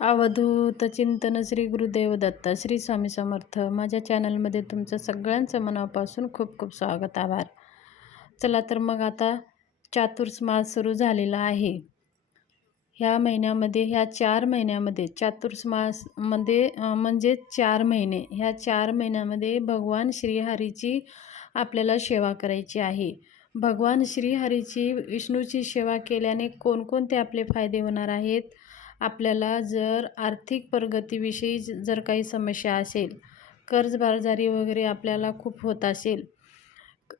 अवधूत चिंतन श्री गुरुदेव दत्ता श्री स्वामी समर्थ. माझ्या चॅनलमध्ये तुमचं सगळ्यांचं मनापासून खूप खूप स्वागत आभार. चला तर मग आता चातुर्मास सुरू झालेला आहे. ह्या महिन्यामध्ये ह्या चार महिन्यामध्ये चातुर्मासमध्ये म्हणजे चार महिने. ह्या चार महिन्यामध्ये भगवान श्रीहरीची आपल्याला सेवा करायची आहे. भगवान श्रीहरीची विष्णूची सेवा केल्याने कोणकोणते आपले फायदे होणार आहेत? आपल्याला जर आर्थिक प्रगतीविषयी जर काही समस्या असेल कर्जबाजारी वगैरे आपल्याला खूप होत असेल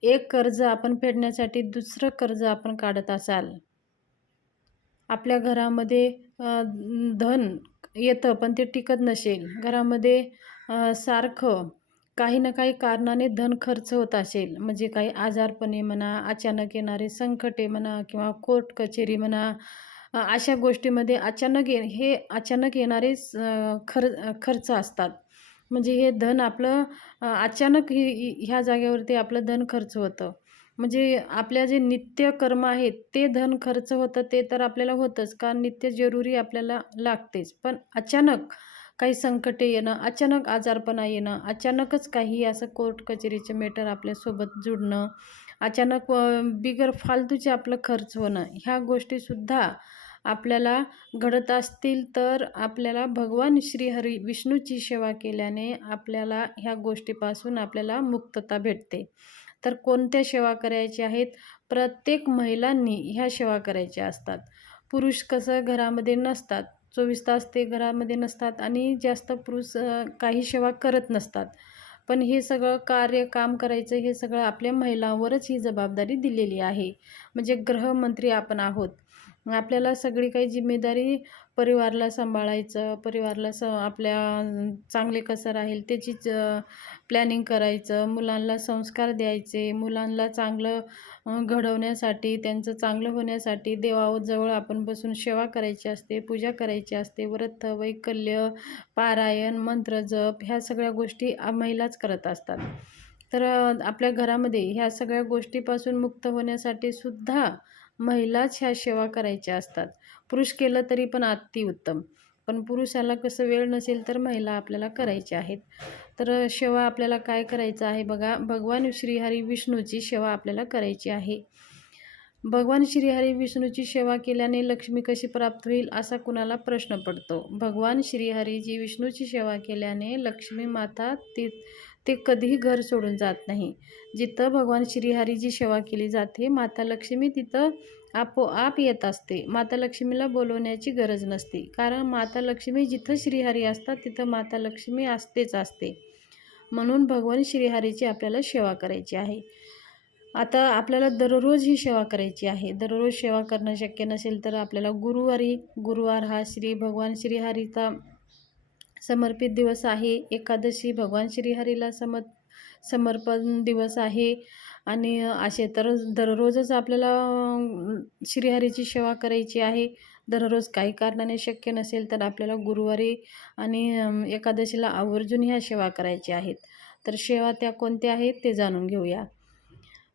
एक कर्ज आपण फेडण्यासाठी दुसरं कर्ज आपण काढत असाल आपल्या घरामध्ये धन येतं पण ते टिकत नसेल घरामध्ये सारखं काही ना काही कारणाने धन खर्च होत असेल म्हणजे काही आजारपणे म्हणा अचानक येणारे संकटे म्हणा किंवा कोर्ट कचेरी म्हणा अशा गोष्टीमध्ये अचानक ये हे अचानक येणारे स- खर खर्च असतात. म्हणजे हे धन आपलं अचानक ही ह्या जागेवरती आपलं धन खर्च होतं. म्हणजे आपल्या जे नित्य कर्म आहेत ते धन खर्च होतं ते तर आपल्याला होतंच कारण नित्य जरुरी आपल्याला लागतेच. पण अचानक काही संकटे येणं अचानक आजारपणा येणं अचानकच काही असं कोर्ट कचेरीचे मेटर आपल्यासोबत जुडणं अचानक बिगर फालतूचे आपलं खर्च होणं ह्या गोष्टीसुद्धा आपल्याला घडत असतील तर आपल्याला भगवान श्रीहरी विष्णूची सेवा केल्याने आपल्याला ह्या गोष्टीपासून आपल्याला मुक्तता भेटते. तर कोणत्या सेवा करायच्या आहेत? प्रत्येक महिलांनी ह्या सेवा करायच्या असतात. पुरुष कसं घरामध्ये नसतात चोवीस तास ते घरामध्ये नसतात आणि जास्त पुरुष काही सेवा करत नसतात. पण हे सगळं कार्य काम करायचं हे सगळं आपल्या महिलांवरच ही जबाबदारी दिलेली आहे. म्हणजे गृहमंत्री आपण आहोत. आपल्याला सगळी काही जिम्मेदारी परिवाराला सांभाळायचं परिवाराला स आपल्या चांगले कसं राहील त्याचीच प्लॅनिंग करायचं मुलांना संस्कार द्यायचे मुलांना चांगलं घडवण्यासाठी त्यांचं चांगलं होण्यासाठी देवाजवळ आपण बसून सेवा करायची असते पूजा करायची असते व्रत वैकल्य पारायण मंत्र जप ह्या सगळ्या गोष्टी महिलाच करत असतात. तर आपल्या घरामध्ये ह्या सगळ्या गोष्टीपासून मुक्त होण्यासाठी सुद्धा महिलाच ह्या सेवा करायच्या असतात. पुरुष केलं तरी पण अति उत्तम पण पुरुषाला कसं वेळ नसेल तर महिला आपल्याला करायच्या आहेत. तर सेवा आपल्याला काय करायचं आहे बघा भगवान श्रीहरी विष्णूची सेवा आपल्याला करायची आहे. भगवान श्रीहरी विष्णूची सेवा केल्याने लक्ष्मी कशी प्राप्त होईल असा कुणाला प्रश्न पडतो? भगवान श्रीहरीजी विष्णूची सेवा केल्याने लक्ष्मी माता ती ते कधीही घर सोडून जात नाही. जिथं भगवान श्रीहरीची सेवा केली जाते माता लक्ष्मी तिथं आपोआप येत असते. माता लक्ष्मीला बोलवण्याची गरज नसते. कारण माता लक्ष्मी जिथं श्रीहरी असतात तिथं माता लक्ष्मी असतेच असते. म्हणून भगवान श्रीहरीची आपल्याला सेवा करायची आहे. आता आपल्याला दररोज ही सेवा करायची आहे. दररोज सेवा करणं शक्य नसेल तर आपल्याला गुरुवारी गुरुवार हा श्री भगवान श्रीहरीचा समर्पित दिवस आहे. एकादशी भगवान श्रीहरीला सम समर्पण दिवस आहे. आणि असे तर दररोजच आपल्याला श्रीहरीची सेवा करायची आहे. दररोज काही कारणाने शक्य नसेल तर आपल्याला गुरुवारी आणि एकादशीला आवर्जून ह्या सेवा करायच्या आहेत. तर सेवा त्या कोणत्या आहेत ते जाणून घेऊया.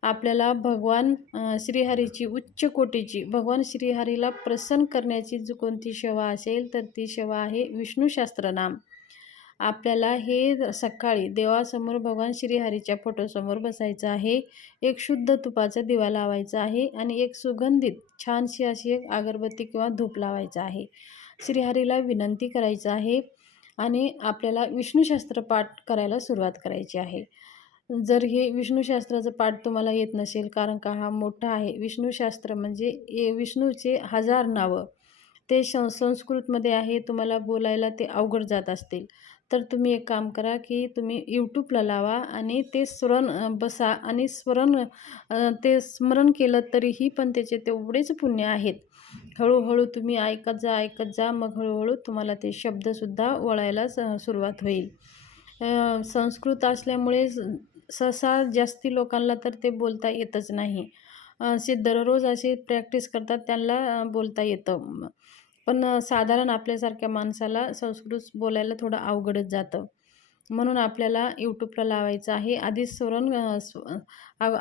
आपल्याला भगवान श्रीहरीची उच्च कोटीची भगवान श्रीहरीला प्रसन्न करण्याची जो कोणती सेवा असेल तर ती सेवा आहे विष्णू आपल्याला हे सकाळी देवासमोर भगवान श्रीहरीच्या फोटोसमोर बसायचं आहे एक शुद्ध तुपाचा दिवा लावायचा आहे आणि एक सुगंधित छानशी अशी एक अगरबत्ती किंवा धूप लावायचा आहे. श्रीहरीला विनंती करायचं आहे आणि आपल्याला विष्णूशास्त्र पाठ करायला सुरुवात करायची आहे. जर हे विष्णूशास्त्राचं पाठ तुम्हाला येत नसेल कारण का हा मोठा आहे. विष्णूशास्त्र म्हणजे ए विष्णूचे हजार नावं. ते श संस्कृतमध्ये आहे तुम्हाला बोलायला ते अवघड जात असतील. तर तुम्ही एक काम करा की तुम्ही यूट्यूबला लावा आणि ते स्मरण बसा आणि स्मरण ते स्मरण केलं तरीही पण त्याचे तेवढेच पुण्य आहेत. हळूहळू तुम्ही ऐकत जा ऐकत जा मग हळूहळू तुम्हाला ते शब्दसुद्धा वळायला स सुरुवात होईल. संस्कृत असल्यामुळे सहसा जास्ती लोकांना तर ते बोलता येतच नाही. असे दररोज असे प्रॅक्टिस करतात त्यांना बोलता येतं. पण साधारण आपल्यासारख्या माणसाला संस्कृत बोलायला थोडं अवघडच जातं. म्हणून आपल्याला यूट्यूबला लावायचं आहे. आधी स्वरण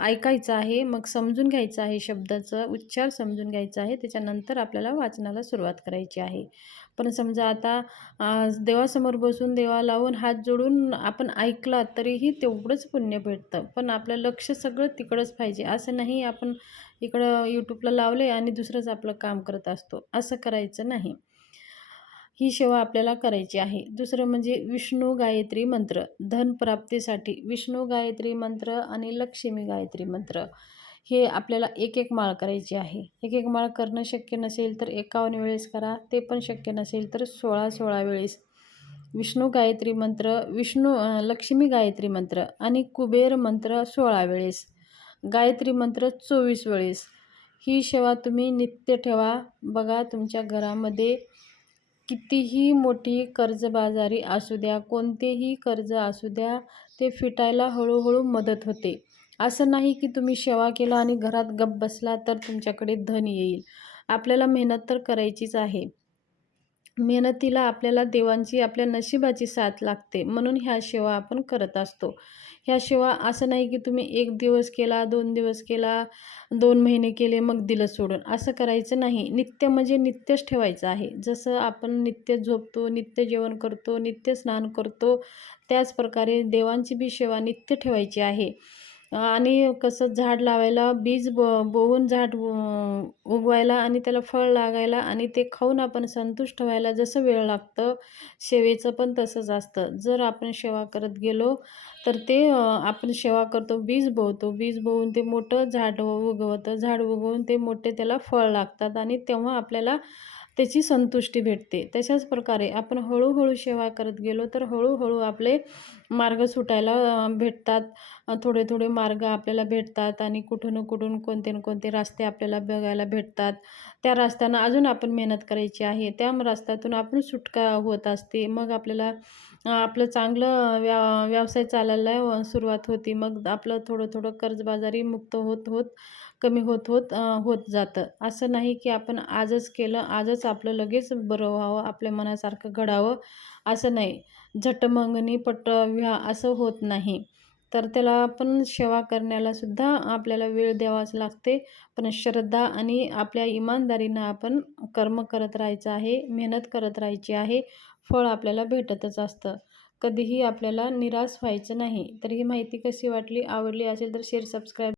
ऐकायचं आहे. मग समजून घ्यायचं आहे शब्दाचं. उच्चार समजून घ्यायचा आहे. त्याच्यानंतर आपल्याला वाचनाला सुरुवात करायची आहे. पण समजा आता देवासमोर बसून देवा लावून हात जोडून आपण ऐकला तरीही तेवढंच पुण्य भेटतं. पण आपलं लक्ष सगळं तिकडंच पाहिजे. असं नाही आपण इकडं यूट्यूबला लावले आणि दुसरंच आपलं काम करत असतो. असं करायचं नाही. ही सेवा आपल्याला करायची आहे. दुसरं म्हणजे विष्णू गायत्री मंत्र. धनप्राप्तीसाठी विष्णू गायत्री मंत्र आणि लक्ष्मी गायत्री मंत्र. हे आपल्याला एक एक माळ करायची आहे. एक एक माळ करणं शक्य नसेल तर एकावन्न वेळेस करा ते पण शक्य नसेल तर सोळा सोळा वेळेस. विष्णू गायत्री मंत्र विष्णू लक्ष्मी गायत्री मंत्र आणि कुबेर मंत्र सोळा वेळेस. गायत्री मंत्र चोवीस वेळेस. ही सेवा तुम्ही नित्य ठेवा. बघा तुमच्या घरामध्ये कितीही मोठी कर्जबाजारी असू द्या कोणतेही कर्ज असू द्या ते फिटायला हळूहळू मदत होते. असं नाही की तुम्ही सेवा केला आणि घरात गप्प बसला तर तुमच्याकडे धन येईल. आपल्याला मेहनत तर करायचीच आहे. मेहनतीला आपल्याला देवांची आपल्या नशिबाची साथ लागते. म्हणून ह्या सेवा आपण करत असतो. ह्या सेवा असं नाही की तुम्ही एक दिवस केला दोन दिवस केला दोन महिने केले मग दिलं सोडून. असं करायचं नाही. नित्य म्हणजे नित्यच ठेवायचं आहे. जसं आपण नित्य झोपतो नित्य जेवण करतो नित्य स्नान करतो त्याच प्रकारे देवांची बी सेवा नित्य ठेवायची आहे. आणि कसं झाड लावायला बीज ब बोवून झाड उगवायला आणि त्याला फळ लागायला आणि ते खाऊन आपण संतुष्ट व्हायला जसं वेळ लागतं सेवेचं पण तसंच असतं. जर आपण सेवा करत गेलो तर ते आपण सेवा करतो बीज बोवतो बीज बोवून ते मोठं झाड उगवतं. झाड उगवून ते मोठे त्याला फळ लागतात आणि तेव्हा आपल्याला त्याची संतुष्टी भेटते. तशाच प्रकारे आपण हळूहळू सेवा करत गेलो तर हळूहळू आपले मार्ग सुटायला भेटतात. थोडे थोडे मार्ग आपल्याला भेटतात आणि कुठून कुठून कोणते न कोणते रस्ते आपल्याला बघायला भेटतात. त्या रस्त्यानं अजून आपण मेहनत करायची आहे. त्या रस्त्यातून आपण सुटका होत असते. मग आपल्याला आपलं चांगलं व्या व्यवसाय चालायला सुरुवात होती. मग आपलं थोडं थोडं कर्जबाजारी मुक्त होत होत कमी होत होत होत जातं. असं नाही की आपण आजच केलं आजच आपलं लगेच बरं व्हावं आपल्या मनासारखं घडावं असं नाही. झटमंगणी पटव्या असं होत नाही. तर त्याला आपण सेवा करण्याला सुद्धा आपल्याला वेळ द्यावाच लागते. पण श्रद्धा आणि आपल्या इमानदारीनं आपण कर्म करत राहायचं आहे मेहनत करत राहायची आहे फळ आपल्याला भेटतच असतं. कधीही आपल्याला निराश व्हायचं नाही. तर ही माहिती कशी वाटली आवडली असेल तर शेअर सबस्क्राईब